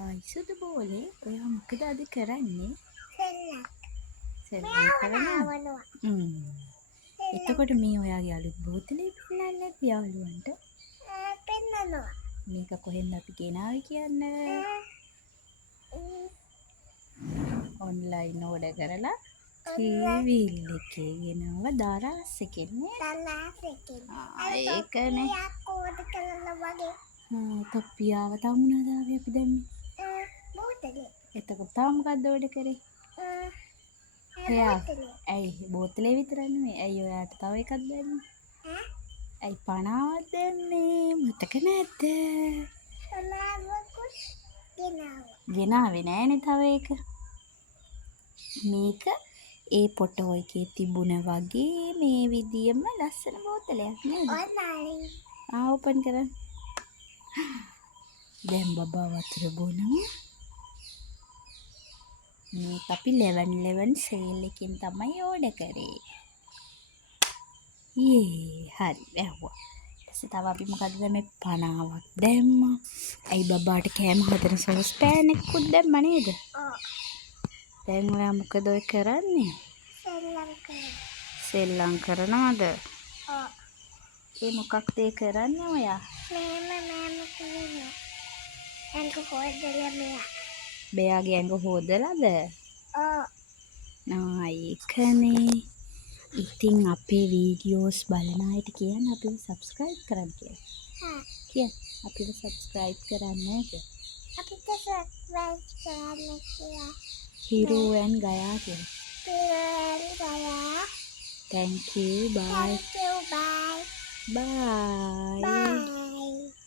ආයිසුදු බෝලේ ඔයා මොකද අද කරන්නේ? සෙල්ලම් කරනවා. එතකොට මේ ඔයාගේ අලුත් බෝතලේ පෙන්නන්නේ නැති යාළුවන්ට? පෙන්නනවා. මේක කොහෙන්ද අපි ගෙනාවේ කියන්නේ? ඔන්ලයින් ඕඩර් කරලා ටීවී එකේ ගෙනාව දරස් එකෙන් ඒකනේ. කෝඩ් කරලා වගේ. තොප්පියාව තව මොනවද අපි දැම්මේ? බෝතලේ. එතකොට තව මොකක්ද ඕඩර් කරේ? ඇයි බෝතලේ විතරක් නෙමෙයි. ඇයි ඔයාට තව එකක් දැම්මේ? ඇයි 50ක් දැම්මේ? මතක නැද්ද? ගෙනාවේ නෑනේ තව එක. මේක ඒ ෆොටෝ එකේ තිබුණ වගේ මේ විදියම ලස්සන බෝතලයක් නේද? ඕපන් කරන්න. දැන් බබා වතුර බොනවා. මේක අපි 11 සේල් එකෙන් තමයි ඕඩර් කරේ. හරි වැහුවා. ඊට තව අපි මොකද දැම්මේ 50ක් දැම්මා. ඇයි බබාට කෑම හදන සොස් පෑන් එකකුත් දැම්මා නේද? දැන් ඔයා මොකද ඔය කරන්නේ? සෙල්ලම් කරනවද? ඒ මොකක්ද ඒ කරන්නේ ඔයා? බෙයාගේ ඇඟ හොදලාද? ඒකනේ. ඉතින් අපේ වීඩියෝස් බලන අයට කියන්න අපිව සබ්ස්ක්‍රයිබ් කරන්න කියලා. කියන්න අපිව සබ්ස්ක්‍රයිබ් කරන්න නේද? අපිට සබ්ස්ක්‍රයිබ් කරන්න කියලා. හිරු and ගයා කියලා. Thank you. Bye. Thank you. Bye. Bye. Bye.